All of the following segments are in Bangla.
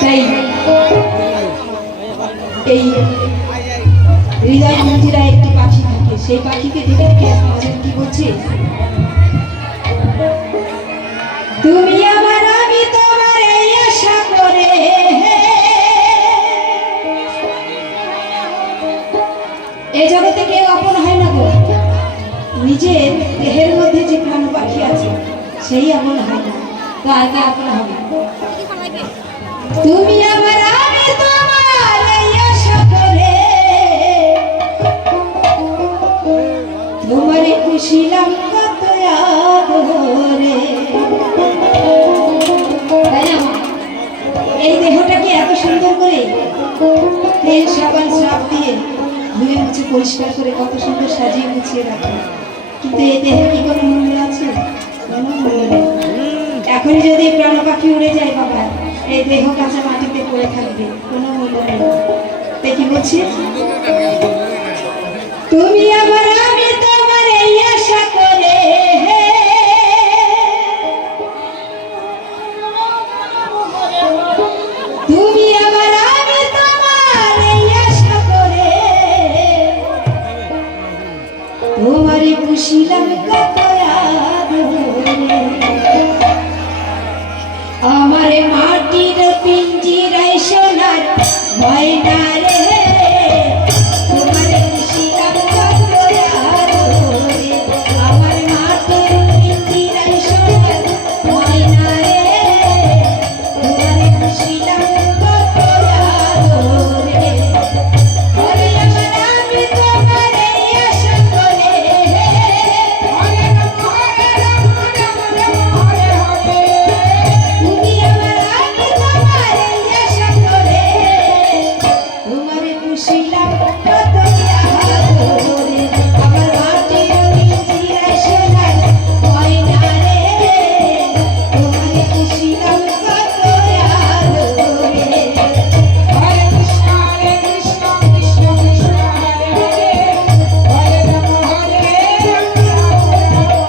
তাই এই হৃদয় মন্দিরা একটি পাখি থাকে, সেই পাখিকে দেখে কি বলছি, তুমি আমার আমি তোমার এই আশা করে, এ জগতে কেউ আপন হয় না গো, নিজের দেহের মধ্যে যে প্রাণ পাখি আছে সেই আপন হয় না, তো আগে আপন হবে। তুমি আমার আমি তোমার এই আশা করে, তোমারে খুশিলাম কত আদরে। এই দেহটাকে এত সুন্দর করে তেল সাবান সাপ দিয়ে ধুয়ে মুছে পরিষ্কার করে কত সুন্দর সাজিয়ে গুছিয়ে রাখে, কিন্তু এই দেহের কি কোনো মূল্য আছে? কোনো মূল্য নেই। এখনই যদি প্রাণ পাখি উড়ে যায় বাবা, এই দেহ কাঁচা মাটিতে পড়ে থাকবে, কোনো মূল্য নেই। তাই কি বলছি, তুমি আমার আমি তোমার এই আশা করে, তুমি আমার আমি তোমার এই আশা করে, তোমারে খুশিলাম কত আদরে। আমার মাটির পিঞ্জিরায় সোনার ময়না রে, তোমারে খুশিলাম কত আদরে। আমার মাটির পিঞ্জিরায় সোনার ময়না রে, তোমারে খুশিলাম কত আদরে। ওরে আমার আমি তোমার এই আশা করে, হরে রাম হরে রাম রাম রাম হরে হরে। তুমি আমার আমি তোমার এই আশা করে, তোমারে খুশিলাম কত আদরে। আমার মাটির পিঞ্জিরায় সোনার ময়না রে, তোমারে খুশিলাম কত আদরে। হরে কৃষ্ণ কৃষ্ণ কৃষ্ণ হরে হরে, হরে রাম হরে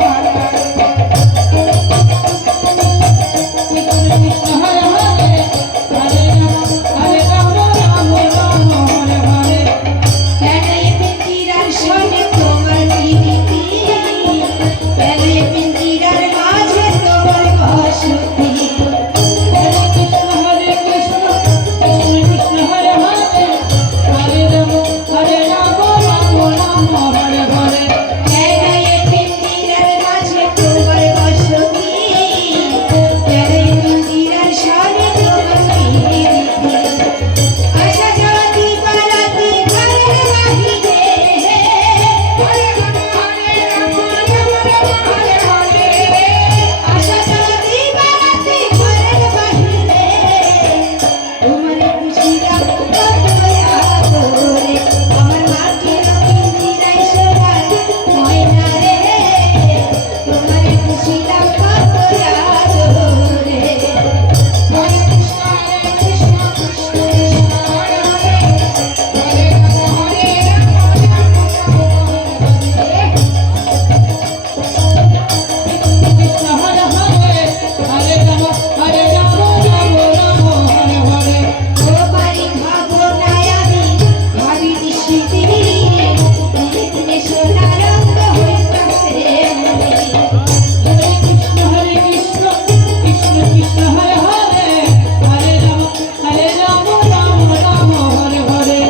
রাম রাম রাম হরে হরে।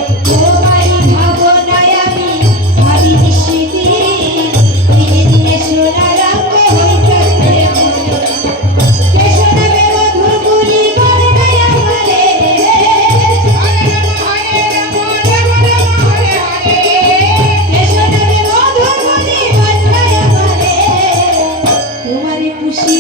খুশি